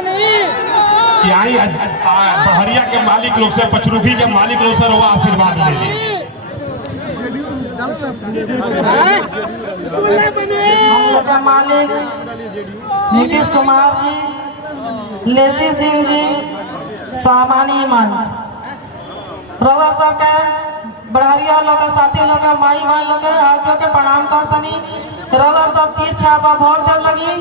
कि आई बहरिया के मालिक लोग से, पचरुखी के मालिक लोग से वो आशीर्वाद ले ली। हम लोग के मालिक नीतीश कुमार जी, लेसी सिंह जी, सामानी मंच रउआ सब के बढ़िया लोग, साथी लोग, माई बहन लोग हाथ जोड़ के प्रणाम करतनी। रउआ सब तीर छापा वोट दे लगी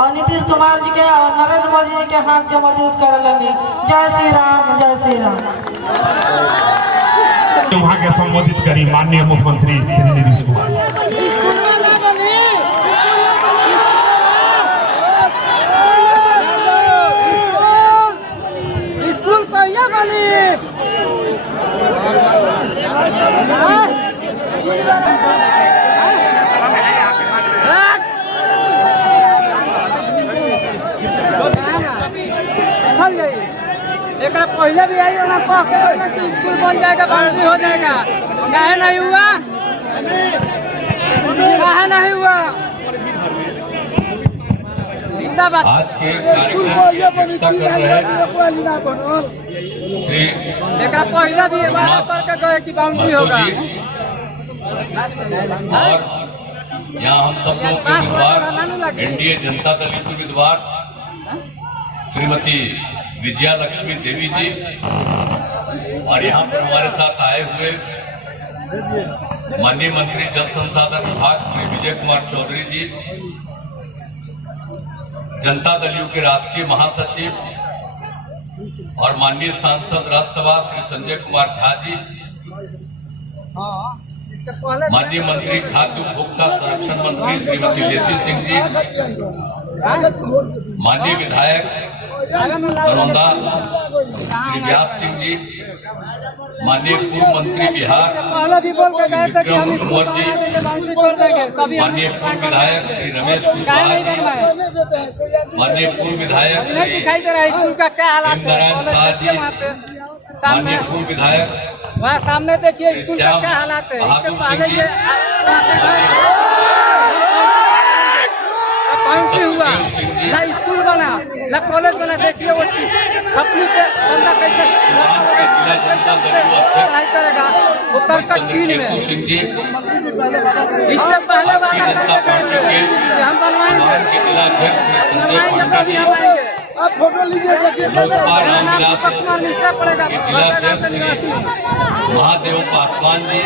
और नीतीश कुमार जी के और नरेंद्र मोदी जी के हाथ के मजबूत करे लगी। जय श्री राम, जय श्री राम। वहाँ के संबोधित करी माननीय मुख्यमंत्री नीतीश कुमार। स्कूल कहिया बनी? एक पहले भी आई ना कि स्कूल बन जाएगा, बाउंड्री हो जाएगा। काहे नहीं हुआ? काहे नहीं हुआ? जिंदाबाद। आज के कार्यक्रम की अध्यक्षता कर रहे श्री पहले भी पर गए कि बाउंड्री होगा। और यहाँ हम सब लोग के उम्मीदवार एनडीए जनता दल के उम्मीदवार श्रीमती विजया लक्ष्मी देवी जी, और यहाँ पर हमारे साथ आए हुए माननीय मंत्री जल संसाधन विभाग श्री विजय कुमार चौधरी जी, जनता दल यू के राष्ट्रीय महासचिव और माननीय सांसद राज्यसभा श्री संजय कुमार झा जी, माननीय मंत्री खाद्य उपभोक्ता संरक्षण मंत्री श्रीमती लेसी सिंह जी, माननीय विधायक दरौंदा श्री व्यास सिंह जी, माननीय पूर्व मंत्री बिहार श्री विक्रम कुंवर जी, माननीय पूर्व विधायक श्री रमेश कुशवाहा जी, माननीय पूर्व विधायक श्री नारायण शाह जी, माननीय पूर्व विधायक वहाँ सामने देखिए स्कूल का क्या हालात है। इससे पहले ये बाउंड्री हुआ ना, स्कूल बना ना, कॉलेज बना। देखिए वो छपनी पे बंदा कैसे पढ़ाई करेगा, वो करकट टीन में। इससे पहले वाला हम बनवाएंगे तभी हम आएंगे। आप फोटो लीजिए, देखिए मिश्रा पड़ेगा। महादेव पासवान जी,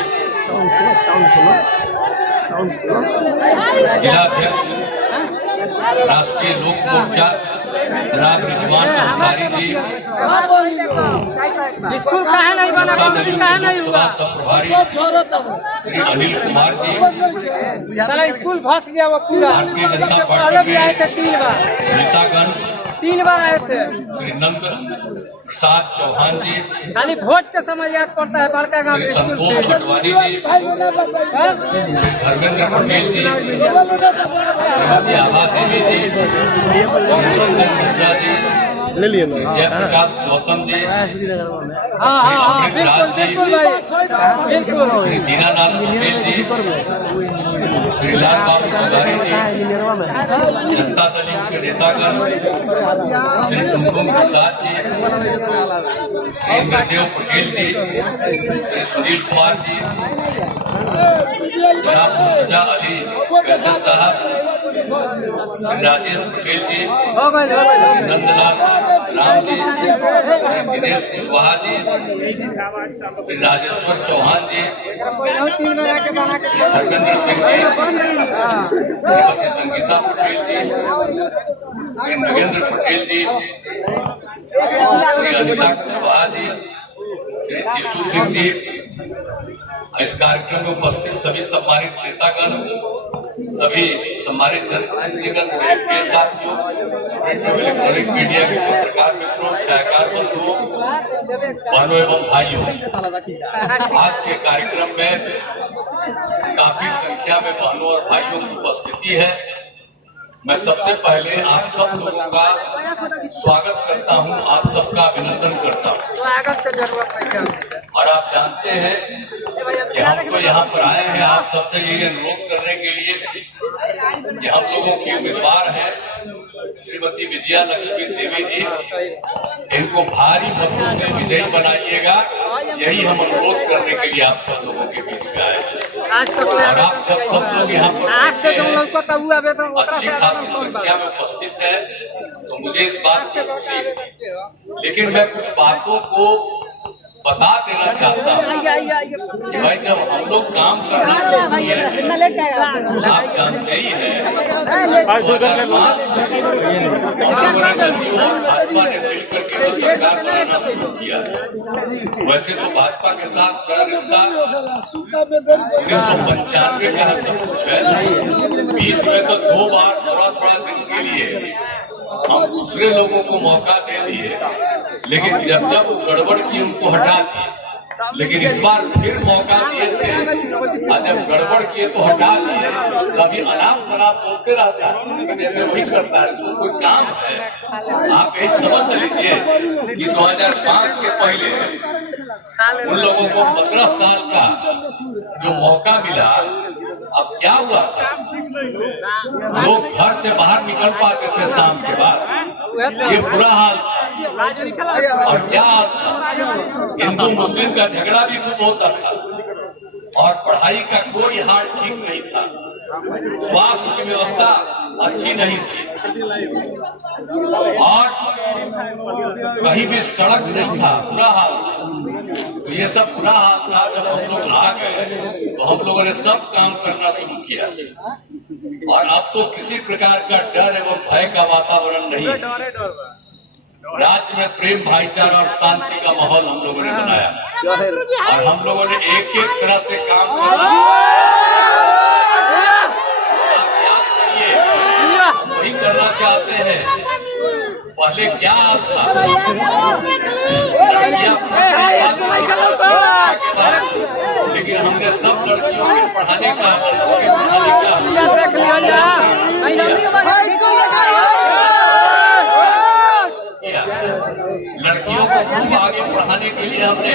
जिलाध्यक्ष राष्ट्रीय लोक मोर्चा जनाब रिजवान अंसारी जी, स्कूल कहाँ नहीं बना, कहाँ नहीं हुआ, प्रभारी श्री अनिल कुमार जी, सारा स्कूल फंस गया वो पूरा। भारतीय जनता पहले भी आए थे पार्टी नेतागण 3 बार आए थे। श्री नंद प्रसाद चौहान जी, खाली वोट के समय याद पड़ता है बड़का गाँव श्री संतोष पटवारी जी, श्री धर्मेंद्र पटेल जी, श्रीमती आभा देवी जी, श्री मिश्रा जी, जयप्रकाश गौतम जी, श्री अमृत राज जी, श्री दीनानाथ पटेल जी, श्री लाल बाबू चौधरी जी, जनता दल के नेतागण श्री कुमकुम प्रसाद जी, श्री इंद्रदेव पटेल जी, श्री सुनील कुमार जी, जनाब मुर्तजा अली फैसल साहब, श्री राजेश पटेल जी, श्री नंदलाल राम जी, श्री दिनेश कुशवाहा जी, श्री राजेश्वर चौहान जी, श्री धर्मेंद्र सिंह जी, श्रीमती संगीता पटेल जी, श्री नगेंद्र पटेल जी, श्री अनिता कुशवाहा जी, श्री टीसू सिंह जी। इस कार्यक्रम में उपस्थित सभी सम्मानित नेतागण, सभी सम्मानित जनप्रतिनिधिगण, मेरे प्रिय साथियों, प्रिंट और इलेक्ट्रॉनिक मीडिया के पत्रकार मित्रों, सहकार बंधुओं, बहनों एवं भाइयों, आज के कार्यक्रम में काफी संख्या में बहनों और भाइयों की उपस्थिति है। मैं सबसे पहले आप सब लोगों का स्वागत करता हूं, आप सबका अभिनंदन करता हूं। स्वागत का जरूरत नहीं। और आप जानते हैं कि हम तो यहाँ पर आए हैं आप सबसे ये अनुरोध करने के लिए कि हम लोगों के उम्मीदवार हैं श्रीमती विजया लक्ष्मी देवी जी, इनको भारी मतों से विजयी बनाइएगा। यही हम अनुरोध करने के लिए आप सब लोगों के बीच में आए हैं। और आप जब सब लोग यहाँ पर अच्छी खासी संख्या में उपस्थित है तो मुझे इस बात की खुशी है, लेकिन मैं कुछ बातों को बता देना चाहता हूँ कि भाई जब हम लोग काम करना शुरू किए, आप जानते ही हैं 2005 से भाजपा ने मिलकर के सरकार बनाना शुरू किया। वैसे तो भाजपा के साथ मेरा रिश्ता 1995 का सब कुछ है। बीच में तो 2 बार थोड़ा दिन के लिए हम दूसरे लोगों को मौका दे दिए, लेकिन जब वो गड़बड़ की उनको हटा दिए। लेकिन इस बार फिर मौका दिए थे, और जब गड़बड़ किए तो हटा दिए। कभी अनाप शनाप बोलते रहता है, जैसे वही करता है, तो कोई काम है। आप यही समझ लीजिए कि 2005 के पहले उन लोगों को 15 साल का जो मौका मिला, अब क्या हुआ था, लोग घर से बाहर निकल पाते थे शाम के बाद। ये बुरा हाल था। और क्या हाल था, हिंदू मुस्लिम का झगड़ा भी खूब होता था, और पढ़ाई का कोई हाल ठीक नहीं था, स्वास्थ्य की व्यवस्था अच्छी नहीं थी, और कहीं भी सड़क नहीं था, बुरा हाल था। तो ये सब बुरा हाल था। जब हम लोग आ गए तो हम लोगों ने सब काम करना शुरू किया, और अब तो किसी प्रकार का डर एवं भय का वातावरण नहीं है। राज्य में प्रेम, भाईचारा और शांति का माहौल हम लोगों ने बनाया, और हम लोगों ने एक एक तरह से काम किया। आप याद करिए, वही करना चाहते हैं। पहले क्या था, लेकिन हमने सब लड़कियों को पढ़ाने का लड़कियों को खूब आगे पढ़ाने के लिए हमने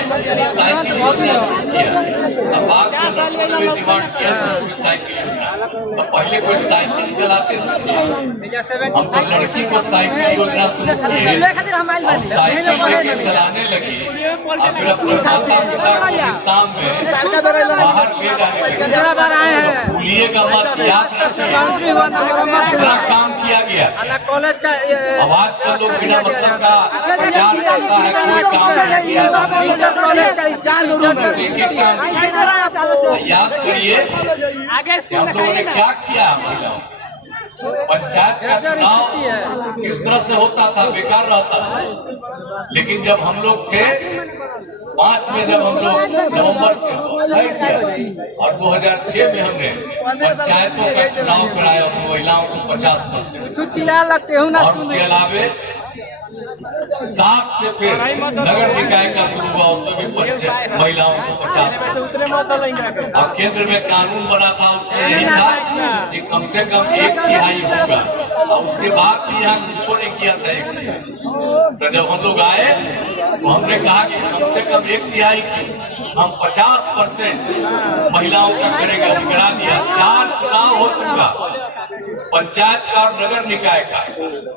साइकिल योजना शुरू किया। अब बात में डिमांड किया साइकिल योजना। अब पहले कोई साइकिल चलाते थे, हम तो लड़की को साइकिल योजना शुरू किए, और साइकिल लेके चलाने लगी। और फिर अपने माता पिता को शाम में बाहर ले जाने लगे। भूलिएगा मत, याद रखिए कितना काम किया गया। कॉलेज का अब आजकल लोग बिना मतलब का प्रचार करता है, कोई काम नहीं किया। याद करिए हम लोगों ने क्या किया। पंचायत का चुनाव किस तरह से होता था, बेकार रहता था। लेकिन जब हम लोग थे 5 में, जब हम लोग नवंबर तय किया, और 2006 में हमने पंचायतों का चुनाव कराया, उसमें महिलाओं को 50%, और उसके अलावे 7 से फिर नगर निकाय का शुरू हुआ, उसमें भी महिलाओं को 50%। और केंद्र में कानून बना था, उसमें यही था कि कम से कम 1/3 होगा, और उसके बाद भी यहाँ कुछ नहीं किया था 1/3। तो जब हम लोग आए तो हमने कहा कि कम से कम 1/3 हम 50% महिलाओं का करेगा, करा दिया। 4 चुनाव हो चुका, पंचायत का और नगर निकाय का।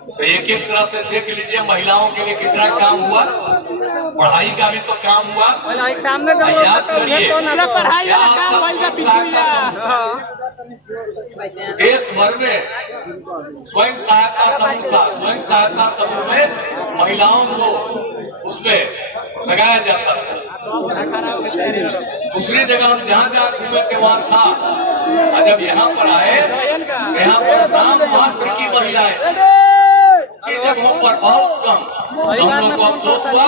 तो एक एक तरह से देख लीजिए महिलाओं के लिए कितना काम हुआ, पढ़ाई का भी तो काम हुआ। याद करिए देश भर में स्वयं सहायता समूह था, स्वयं सहायता समूह में महिलाओं को उसमें लगाया जाता था। दूसरी जगह हम जहाँ जहाँ घूमे थे वहाँ था, और जब यहाँ पर आए यहाँ पर नाम मात्र की महिलाएं, जगहों पर बहुत कम। हम लोग को अफसोस हुआ,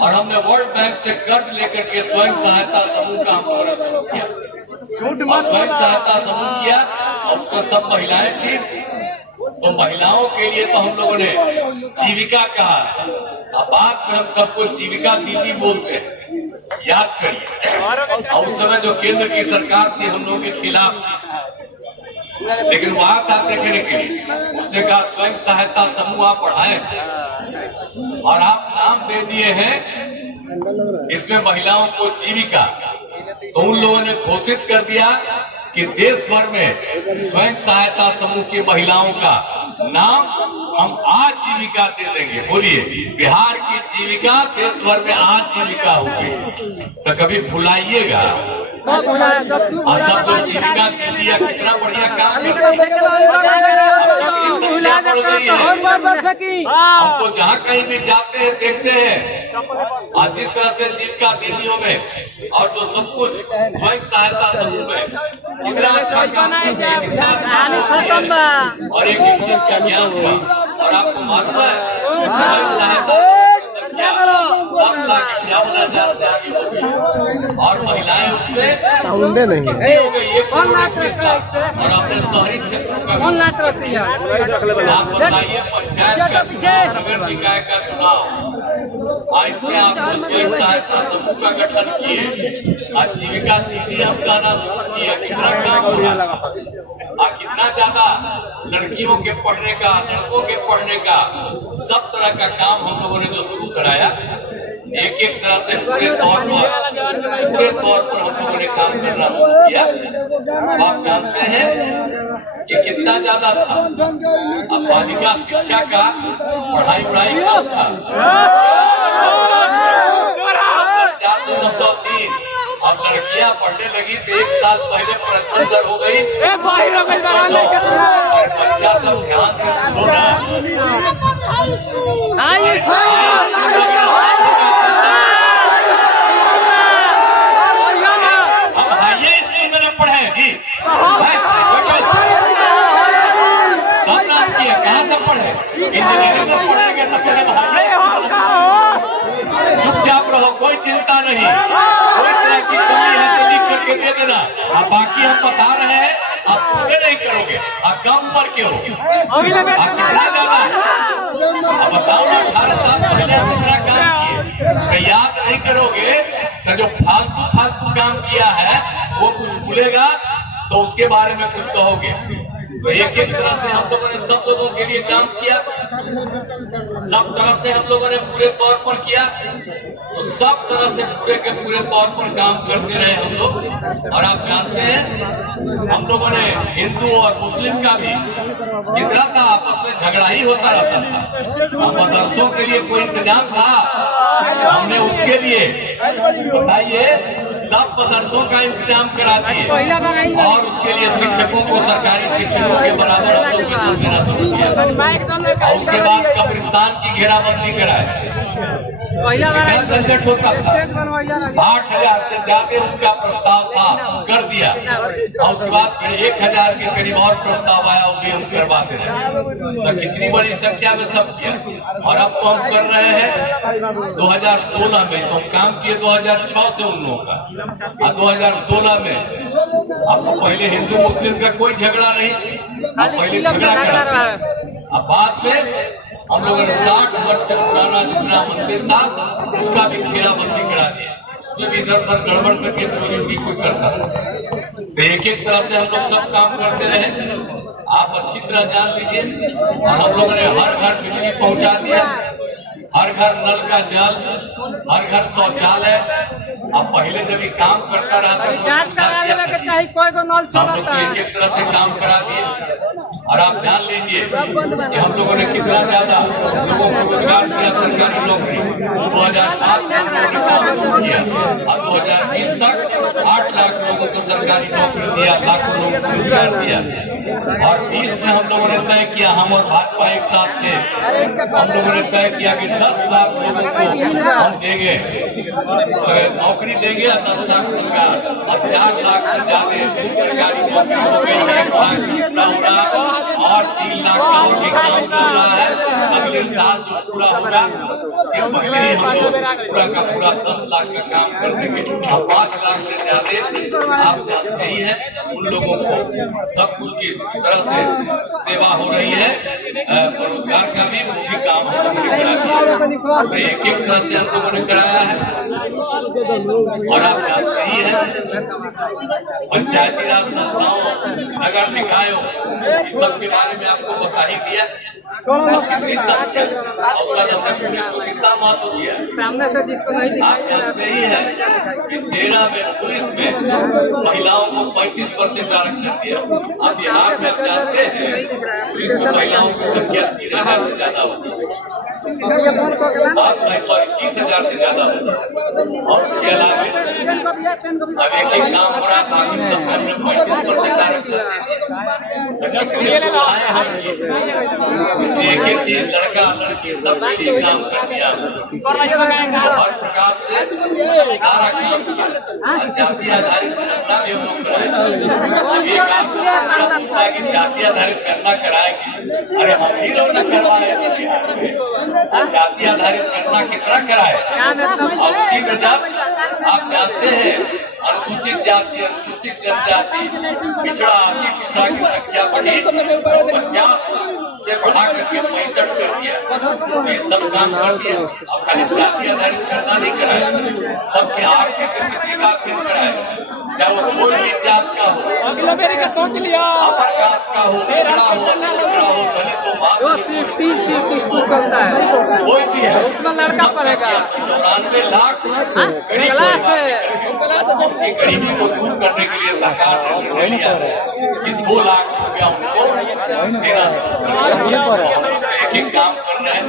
और हमने वर्ल्ड बैंक से कर्ज लेकर के स्वयं सहायता समूह का हम लोगों ने शुरू किया, और स्वयं सहायता समूह किया, और उसमें सब महिलाएं थी। तो महिलाओं के लिए तो हम लोगों ने जीविका कहा, अब बाद में हम सबको जीविका दीदी बोलते हैं। याद करिए, और उस समय जो केंद्र की सरकार थी हम लोगों के खिलाफ थी, लेकिन वहां था देखने के लिए। उसने कहा स्वयं सहायता समूह आप पढ़ाए, और आप नाम दे दिए हैं इसमें महिलाओं को जीविका। तो उन लोगों ने घोषित कर दिया कि देश भर में स्वयं सहायता समूह की महिलाओं का नाम हम आज जीविका दे देंगे। बोलिए, बिहार की जीविका देश भर में आज जीविका होगी, तो कभी भुलाइएगा। और सब लोग जीविका दे दिया, कितना बढ़िया काम कर रहे हैं। हम तो जहाँ कहीं भी जाते हैं देखते हैं, और जिस तरह से जीविका दीदियों में और जो सब कुछ स्वयं सहायता समूह में कितना अच्छा काम करते हैं, कितना अच्छा और एक चीज का ज्ञान हुआ। और आपको मालूम है, स्वयं सहायता 10,51,000 से आगे हो गई, और महिलाएं उसमें साउंडे नहीं है। हो गई 1 करोड़ 21 लाख। और अपने शहरी क्षेत्रों का आप बताइए, पंचायत का चुनाव, नगर निकाय का चुनाव, इसमें आपको स्वयं सहायता समूह का गठन किए, आज जीविका दीदी हम कहना शुरू किए, कितना काम हो रहा, और कितना ज्यादा लड़कियों के पढ़ने का, लड़कों के पढ़ने का, सब तरह का काम हम लोगों ने जो शुरू कराया, एक एक तरह से पूरे तौर पर हम लोगों ने काम करना शुरू किया। आप जानते हैं कि कितना ज्यादा था, अब बालिका शिक्षा का पढ़ाई कम था, 4.3। अब लड़कियां पढ़ने लगी तो 1 साल पहले प्रथम दर हो गई। और बच्चा सब ध्यान से सुनो ना, अब हाईए स्कूल में पढ़े जी, सब नाम किए, कहाँ से पढ़े, इंजीनियरिंग में पढ़ेंगे तो पहले चुपचाप रहो, कोई चिंता नहीं, कोई तरह की कमी है तो लिख करके दे देना। अब बाकी हम बता रहे हैं, आप पूरे नहीं करोगे, आप कम उम्र के हो, आप कितना ज्यादा अब बताओ ना, 18 साल पहले कितना काम किए, तो याद नहीं करोगे तो जो फालतू काम किया है वो कुछ भूलेगा तो उसके बारे में कुछ कहोगे। तो एक एक तरह से हम लोगों ने सब लोगों के लिए काम किया, सब तरह से हम लोगों ने पूरे तौर पर किया, तो सब तरह से पूरे के पूरे तौर पर काम करते रहे हम लोग। और आप जानते हैं, हम लोगों ने हिंदू और मुस्लिम का भी कितना था, आपस में झगड़ा ही होता रहता था। मदरसों के लिए कोई इंतजाम था, हमने उसके लिए बताइए सब मदरसों का इंतजाम करा दिए, और उसके लिए शिक्षकों को, सरकारी शिक्षकों के बराबर हम लोग वेतन देना शुरू किया। और उसके बाद कब्रिस्तान की घेराबंदी कराए, झंझट होता था, 8,000 से ज्यादा उनका प्रस्ताव था, कर दिया। और उसके बाद फिर 1,000 के करीब और प्रस्ताव आया, वो भी हम करवा दे रहे हैं। तो कितनी बड़ी संख्या में सब किया। और अब तो हम कर रहे हैं 2016 में, तो काम किए 2006 से उन लोगों का, और 2016 में। अब तो पहले हिंदू मुस्लिम का कोई झगड़ा नहीं, अब पहले झगड़ा करा, अब बाद में हम लोगों ने 60 वर्ष से पुराना जितना मंदिर था उसका भी घेराबंदी करा दिया, उसमें भी इधर उधर गड़बड़ करके चोरी भी कोई करता था। तो एक एक तरह से हम लोग सब काम करते रहे, आप अच्छी तरह जान लीजिए। और हम लोगों ने हर घर बिजली पहुंचा दिया, हर घर नल का जल, हर घर शौचालय। अब पहले जब ये काम करता रहा था, हम लोग एक एक तरह से काम करा दिए। और आप जान लीजिए कि हम लोगों ने कितना ज्यादा लोगों को रोजगार दिया, सरकारी नौकरी 2008 में काम शुरू किया, और 2020 तक 8 लाख लोगों को सरकारी नौकरी दिया, लाखों लोगों को रोजगार दिया। और 20 में हम लोगों ने तय किया, हम और भाजपा एक साथ थे, हम लोगों ने तय किया कि 10 लाख लोगों को हम देंगे, नौकरी देंगे, और 10 लाख रोजगार। और 4 लाख से ज्यादा सरकारी नौकरी हो गई, 1 लाख और 3 लाख का और भी काम चल रहा है। अगले साल जो पूरा होगा उसके पहले ही हम लोग पूरा का पूरा 10 लाख का काम कर देंगे। और 5 लाख से ज्यादा आप जानते ही हैं, उन लोगों को सब कुछ की तरह से सेवा हो रही है, रोजगार का भी वो भी काम हम लोगों ने करा दिया, एक एक तरह से हम लोगों ने कराया है। और आप जानते ही हैं, पंचायती राज संस्थाओं, नगर निकायों, इस सब के बारे में आपको बता ही दिया। कितनी संख्या कितना महत्व दिया, सामने से जिसको नहीं आप जानते ही है कि 13 में 19 में महिलाओं को 35% आरक्षण दिया। अब बिहार में आप जानते हैं इसमें महिलाओं की संख्या 3000 से ज्यादा होगी, 30,000 से ज्यादा होगी। और उसके अलावा अब एक एक काम हो रहा बाकी सब में 35% आरक्षण हर चीज, इसलिए एक एक चीज लड़का लड़की सबसे काम कर दिया, हर प्रकार से सारा काम किया। जाति आधारित गणना भी हम लोग कराएंगे, ये काम कि जाति आधारित गणना कराएंगे। अरे हम ही लोग न करवाए, जाति आधारित गणना कितना कराए। और उसी में जब आप जानते हैं अनुसूचित जाति, अनुसूचित जनजाति, पिछड़ा अति पिछड़ा की संख्या बढ़ी 50 से बढ़ा करके 65 कर दिया। ये सब काम कर दिया। अब खाली जाति आधारित गणना नहीं कराए, सबके आर्थिक स्थिति का अध्ययन कराए, चाहे वो कोई भी जात का हो, सोच लिया अपर कास्ट का हो, पिछड़ा हो, पिछड़ा हो, दलित हो, कोई भी है, उसमें लड़का पड़ेगा। 94 लाख गरीब उनकी गरीबी को दूर करने के लिए सरकार ने निर्णय लिया कि 2 लाख रुपया उनको देना शुरू कर। एक एक काम कर रहे हैं,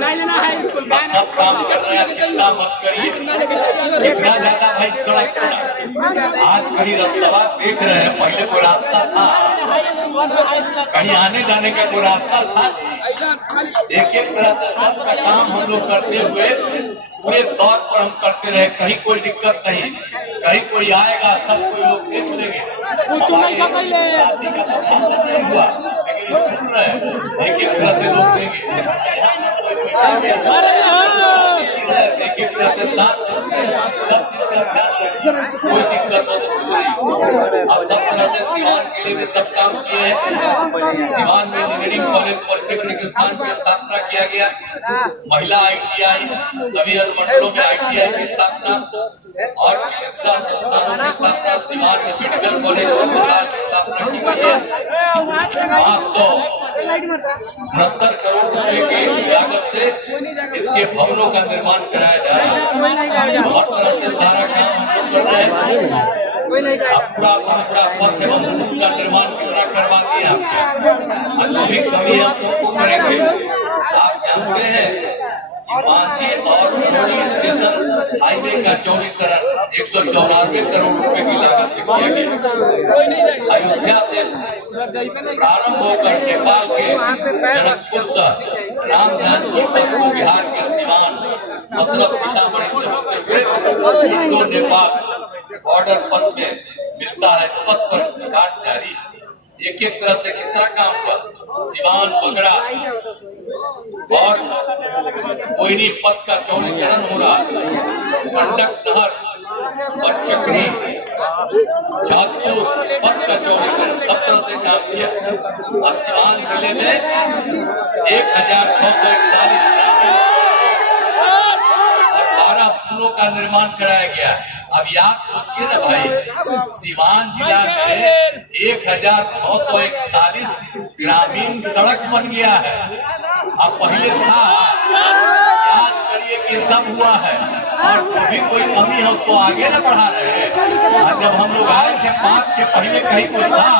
सब काम कर रहे हैं, चिंता मत करिए। इतना ज्यादा भाई सड़क पर आज कहीं रास्ता देख रहे हैं, पहले कोई रास्ता था, कहीं आने जाने का कोई रास्ता था। एक एक तरह से सबका काम हम लोग करते हुए पूरे तौर पर हम करते रहे, कहीं कोई दिक्कत नहीं, कहीं कोई आएगा सब कोई लोग देख लेंगे। शादी का तो फंक्शन नहीं हुआ, लेकिन सुन रहे हैं एक एक तरह से लोग देंगे, एक एक तरह से साथ सब चीज का ध्यान रखें, कोई दिक्कत हो तो कुछ नहीं। और सब तरह से सिवान के लिए भी सब काम किए हैं। सिवान में इंजीनियरिंग कॉलेज पॉलिटेक्निक स्थान की स्थापना किया गया, महिला ITI, सभी अनुमंडलों में ITI की स्थापना और चिकित्सा संस्थानों की स्थापना, सिवान में मेडिकल कॉलेज अस्पताल की स्थापना की गई है। 569 करोड़ रुपए की लागत से इसके भवनों का निर्माण कराया जा रहा है। बहुत तरह से सारा काम हम लोग कर रहे हैं। पूरा पथ एवं पुल का निर्माण कितना करवा दिया, जो भी कमी है उसको करेंगे। आप जानते हैं कि मांझी और बरौनी स्टेशन हाईवे का चौड़ीकरण 194 करोड़ रुपए की लागत से किया गया। अयोध्या से प्रारंभ होकर नेपाल के जनकपुर से रामजानपुर तक को बिहार के सिवान मतलब सीतामढ़ी से होते हुए इंडो नेपाल बॉर्डर पथ में मिलता है। इस पथ पर कार्ड जारी, एक एक तरह से कितना काम हुआ। सिवान बगड़ा और कोयनी पथ का चौड़ीकरण हो रहा, गंडक नहर और चक्री जातपुर पथ का चौड़ीकरण सब तरह से काम किया। और सिवान जिले में 1641 और 12 पुलों का निर्माण कराया गया। अब याद सोचिए ना भाई, सिवान जिला में 1641 ग्रामीण सड़क बन गया है। अब पहले था, याद करिए कि सब हुआ है और तो भी कोई कमी है उसको आगे न बढ़ा रहे हैं। और जब हम लोग आए थे 5 के पहले कहीं कुछ था,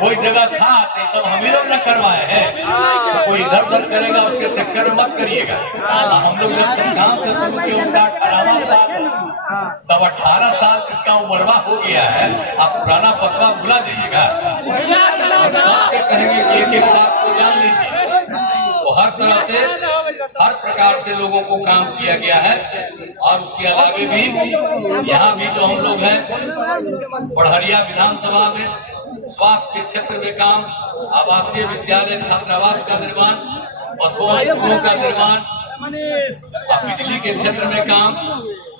कोई जगह था तो सब हम ही लोग न करवाए हैं। तो कोई इधर उधर करेगा उसके चक्कर में मत करिएगा। हम लोग जब संग्राम से शुरू किया उसका 18वां साल, तब 18 साल जिसका उम्रवा हो गया है, आप पुराना पतवा भुला जाइएगा। सबसे कहेंगे कि एक एक बात को जान लीजिए। तो हर तरह से हर प्रकार से लोगों को काम किया गया है। और उसके अलावा भी यहाँ भी जो हम लोग हैं पढ़रिया विधानसभा में स्वास्थ्य के क्षेत्र में काम, आवासीय विद्यालय छात्रावास का निर्माण, पथों का निर्माण, बिजली के क्षेत्र में काम,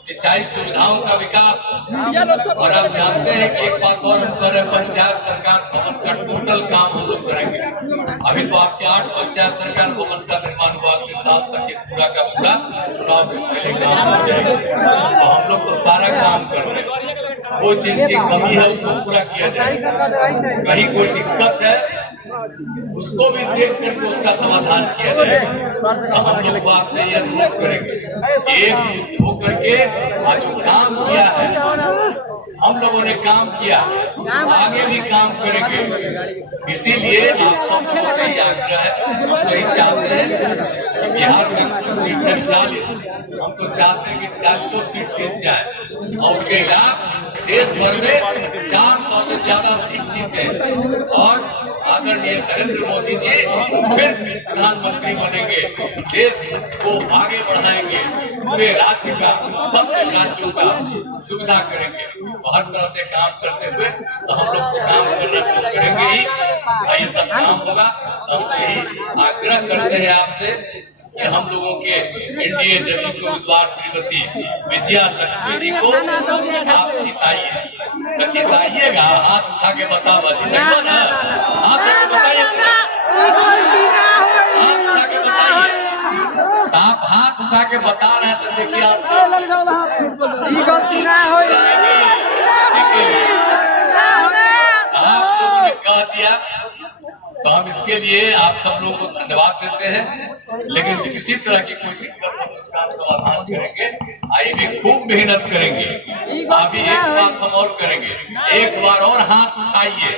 सिंचाई सुविधाओं का विकास। और आप जानते हैं कि एक बात और हम कर रहे हैं, पंचायत सरकार भवन का टोटल काम हम लोग करेंगे। अभी तो आपके 8 पंचायत सरकार भवन का निर्माण हुआ, अगले साल तक ये पूरा का पूरा चुनाव के पहले काम हो जाएगा। तो हम लोग तो सारा काम कर रहे हैं। वो चीज की कमी है उसको पूरा किया जाएगा। कहीं कोई दिक्कत है उसको भी देख करके उसका समाधान किया जाएगा। हम लोग आपसे ये अनुरोध करेंगे, एकजुट होकर के आज जो काम किया है, हम लोगों ने काम किया, आगे भी काम करेंगे। इसीलिए आप सब यही आग्रह है, हम तो यही चाहते हैं कि बिहार में सीट है 40, हम तो चाहते हैं कि 400 सीट जीत जाए और उसके बाद देश भर में 400 से ज्यादा सीट जीते और आदरणीय नरेंद्र मोदी जी फिर प्रधानमंत्री बनेंगे, देश को आगे बढ़ाएंगे, पूरे राज्य का सब राज्यों का सुविधा करेंगे। तो हर तरह से काम करते हुए तो हम लोग काम करना शुरू करेंगे ही, ये सब काम होगा। तो हम यही आग्रह करते हैं आपसे कि हम लोगों के एनडीए जदयू के उम्मीदवार श्रीमती विजया लक्ष्मी जी को आप जिताइए, जिताइएगा। हाथ उठा के बताओ, जिताइए ना, हाथ उठा के बताइए, हाथ उठा के बताइए। आप हाथ उठा के बता रहे हैं तो देखिए आप लोगों ने कह दिया, तो हम इसके लिए आप सब लोगों को धन्यवाद देते हैं। लेकिन किसी तरह की कोई दिक्कत हो उसका समाधान करेंगे, आइए भी खूब मेहनत करेंगे। अभी एक बात हम और करेंगे, एक बार और हाथ उठाइए।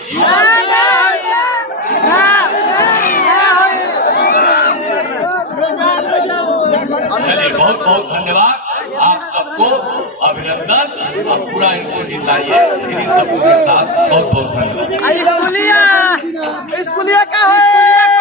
चलिए, बहुत बहुत धन्यवाद आप सबको, अभिनंदन और पूरा इनको जिताइए। इन्हीं सबके साथ बहुत बहुत धन्यवाद। स्कूलिया का है।